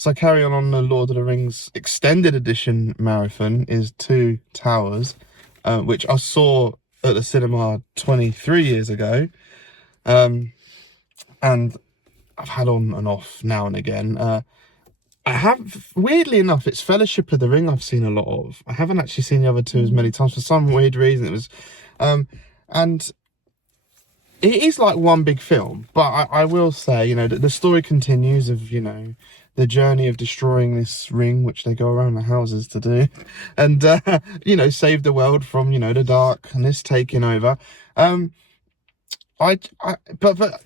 So carry on the Lord of the Rings extended edition marathon is Two Towers, which I saw at the cinema 23 years ago, and I've had on and off now and again. I have, weirdly enough, it's Fellowship of the Ring I've seen a lot of. I haven't actually seen the other two as many times for some weird reason. It was, and it is like one big film, but I will say, you know, the story continues of, you know, the journey of destroying this ring, which they go around the houses to do, and, you know, save the world from, you know, the dark and this taking over. But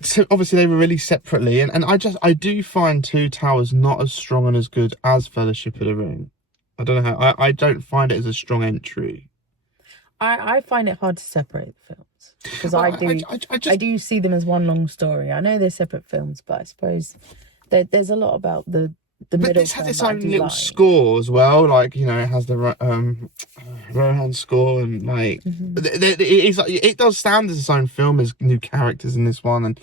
so obviously they were released separately, and I do find Two Towers not as strong and as good as Fellowship of the Ring. I don't know how, I don't find it as a strong entry. I find it hard to separate the films because I I do see them as one long story. I know they're separate films, but I suppose there's a lot about the But middle this has film its that I own do little like. score as well. Like, you know, it has the Rohan score, and like it does stand as its own film. There's new characters in this one, and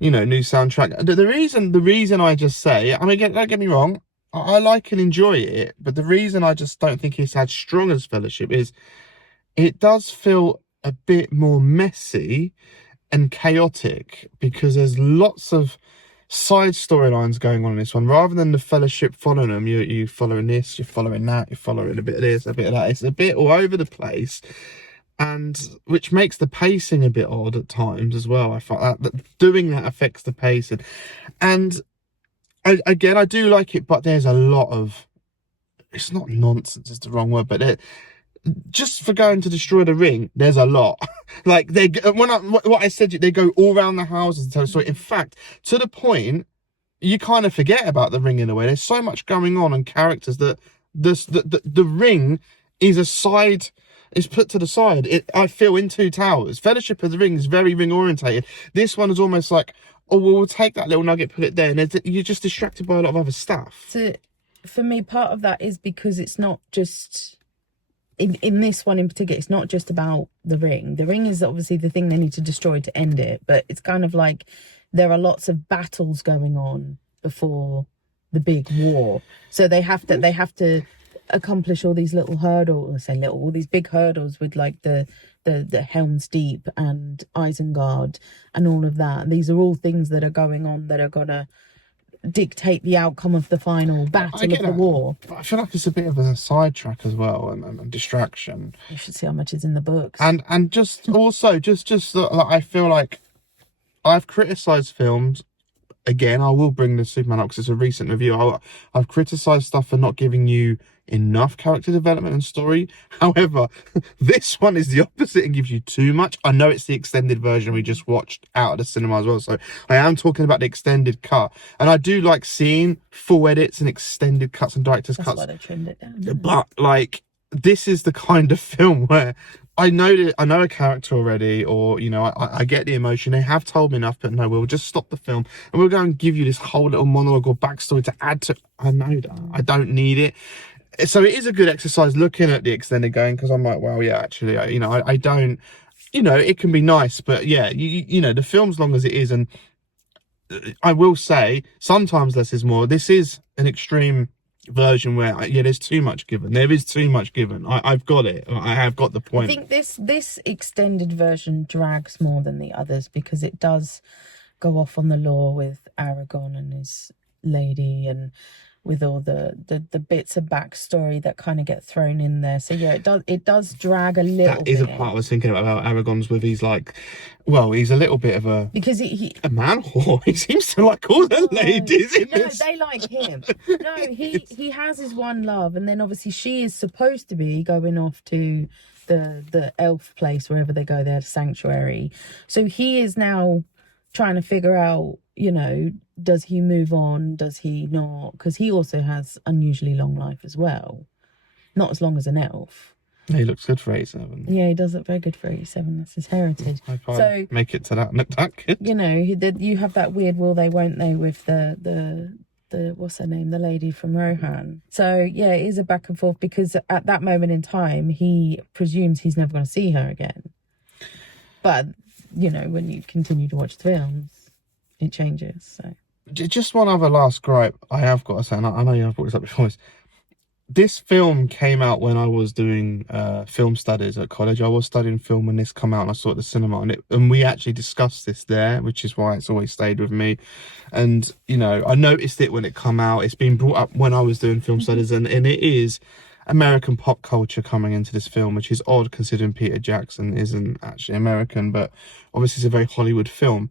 you know, new soundtrack. The reason I just say, I mean, don't get me wrong, I like and enjoy it, but the reason I just don't think it's as strong as Fellowship is it does feel a bit more messy and chaotic because there's lots of side storylines going on in this one. Rather than the Fellowship following them, you following this, you're following that, you're following a bit of this, a bit of that. It's a bit all over the place, and which makes the pacing a bit odd at times as well. I find that doing that affects the pacing, and again, I do like it, but there's a lot of, it's not nonsense, it's the wrong word, but just for going to destroy the ring, there's a lot. Like what I said, they go all around the houses and tell a story. In fact, to the point you kind of forget about the ring in a way. There's so much going on and characters that the ring is a side. Is put to the side. I feel in Two Towers, Fellowship of the Ring is very ring orientated. This one is almost like, oh, well, we'll take that little nugget, put it there, and you're just distracted by a lot of other stuff. So for me, part of that is because it's not just in this one in particular, it's not just about the ring. The ring is obviously the thing they need to destroy to end it, but it's kind of like there are lots of battles going on before the big war. So they have to accomplish all these little hurdles, all these big hurdles with like the Helm's Deep and Isengard and all of that. These are all things that are going on that are gonna dictate the outcome of the final battle of the war. But I feel like it's a bit of a sidetrack as well, and distraction. You should see how much is in the books. And just also just like, I feel like I've criticised films. Again, I will bring the Superman up because it's a recent review. I've criticised stuff for not giving you enough character development and story. However, this one is the opposite and gives you too much. I know it's the extended version we just watched out of the cinema as well, so I am talking about the extended cut. And I do like seeing full edits and extended cuts and director's cuts. That's why they trimmed it down. But like, this is the kind of film where I know a character already, or you know, I get the emotion. They have told me enough, but no, we'll just stop the film and we'll go and give you this whole little monologue or backstory to add to. I know that I don't need it. So it is a good exercise looking at the extended going, because I'm like, well, yeah, actually, I don't, you know, it can be nice, but yeah, you know, the film's long as it is, and I will say sometimes less is more. This is an extreme version where there's too much given. There is too much given. I've got it. I have got the point. I think this extended version drags more than the others because it does go off on the lore with Aragorn and his lady, and with all the bits of backstory that kind of get thrown in there. So yeah, it does drag a little bit. That is a part I was thinking about Aragorn's with. He's like, well, he's a little bit of a, because a man whore. He seems to like all the ladies in this. No, they like him. No, he has his one love, and then obviously she is supposed to be going off to the elf place, wherever they go there, the sanctuary. So he is now trying to figure out, you know, does he move on? Does he not? Because he also has unusually long life as well. Not as long as an elf. He looks good for 87. Yeah, he does look very good for 87. That's his heritage. So make it to that kid. You know, you have that weird will they, won't they with the what's her name? The lady from Rohan. So yeah, it is a back and forth because at that moment in time, he presumes he's never going to see her again. But, you know, when you continue to watch the films, it changes, so... just one other last gripe I have got to say, and I know you have brought this up before. This film came out when I was doing film studies at college. I was studying film when this came out, and I saw it at the cinema, and we actually discussed this there, which is why it's always stayed with me. And you know, I noticed it when it come out. It's been brought up when I was doing film studies, and it is American pop culture coming into this film, which is odd considering Peter Jackson isn't actually American, but obviously it's a very Hollywood film.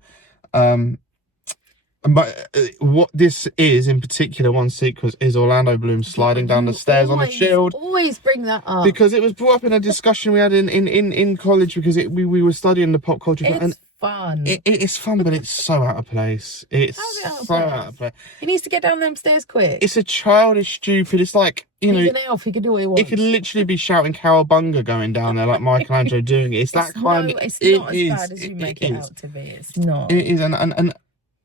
But what this is in particular, one sequence is Orlando Bloom sliding down the stairs on a shield. Always bring that up Because it was brought up in a discussion we had in college, because we were studying the pop culture. It's fun. It's fun, but it's so out of place. It's so out of place. He needs to get down them stairs quick. It's a childish, stupid. It's like, you He's know, an elf. He can do what he wants. it could literally be shouting cowabunga going down there like Michelangelo doing it. It's that kind of. It's not as bad as you make it out to be. It's not. It is, and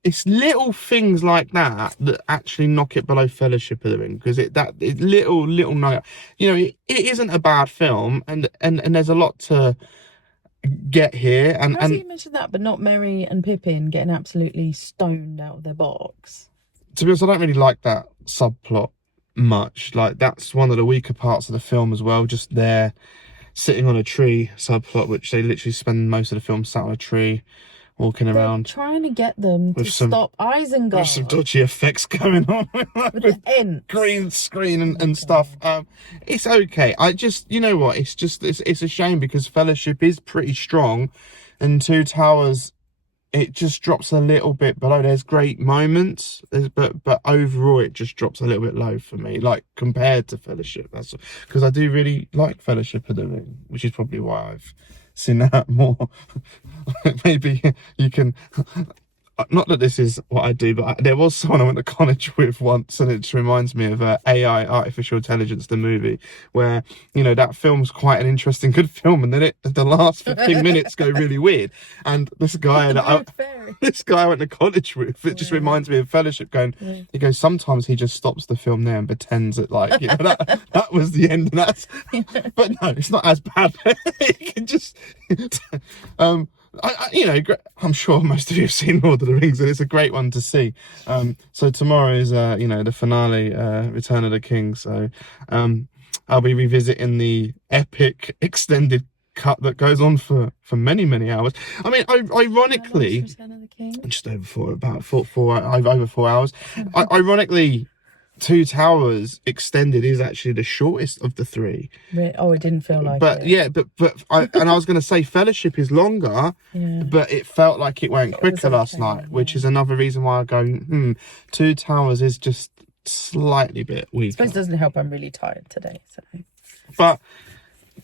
it's little things like that actually knock it below Fellowship of the Ring, because it's little nugget. You know, it isn't a bad film, and there's a lot to get here. And you mentioned that, but not Merry and Pippin getting absolutely stoned out of their box. To be honest, I don't really like that subplot much. Like, that's one of the weaker parts of the film as well. Just there sitting on a tree subplot, which they literally spend most of the film sat on a tree, walking around, trying to get them to stop Isengard. With some dodgy effects going on with green screen and stuff. It's okay. I just, you know what? It's a shame, because Fellowship is pretty strong, and Two Towers, it just drops a little bit below. There's great moments, but overall it just drops a little bit low for me, like compared to Fellowship. That's because I do really like Fellowship of the Ring, which is probably why I've seen that more. Maybe you can, not that this is what I do, but there was someone I went to college with once, and it just reminds me of AI, Artificial Intelligence, the movie, where, you know, that film's quite an interesting, good film, and then the last 15 minutes go really weird. And this guy I went to college with, it just reminds me of Fellowship, going, he goes, sometimes he just stops the film there and pretends that, like, you know, that was the end, and that's, but no, it's not as bad. It can just, you know, I'm sure most of you have seen Lord of the Rings, and it's a great one to see. So tomorrow is, you know, the finale, Return of the King. So I'll be revisiting the epic extended cut that goes on for many hours. I mean, ironically, just over over 4 hours. Ironically, Two Towers Extended is actually the shortest of the three. Oh, it didn't feel like but it. Yeah, but I was going to say Fellowship is longer, but it felt like it went quicker last night, which is another reason why I go, Two Towers is just slightly bit weaker. I suppose it doesn't help I'm really tired today. So, but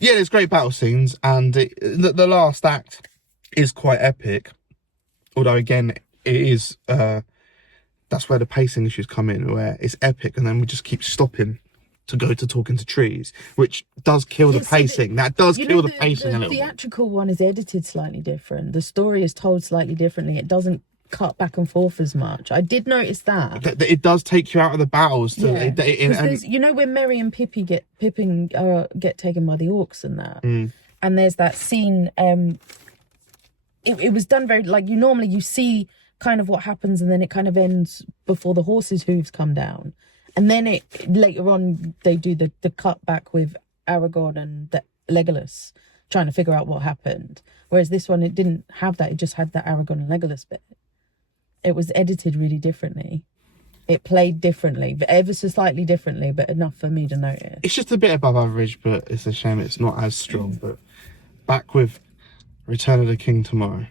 yeah, there's great battle scenes, and the last act is quite epic. Although again, it is that's where the pacing issues come in, where it's epic, and then we just keep stopping to go to talking to trees, which does kill the pacing. That does kill the pacing a little bit. The theatrical one is edited slightly different. The story is told slightly differently. It doesn't cut back and forth as much. I did notice that. It does take you out of the battles. You know, when Merry and Pippin get taken by the orcs and that, and there's that scene. It was done very, like, you see kind of what happens, and then it kind of ends before the horse's hooves come down, and then later on they do the cut back with Aragorn and Legolas trying to figure out what happened, whereas this one, it didn't have that. It just had that Aragorn and Legolas bit. It was edited really differently. It played differently, but ever so slightly differently, but enough for me to notice. It's just a bit above average, but it's a shame it's not as strong. But back with Return of the King tomorrow.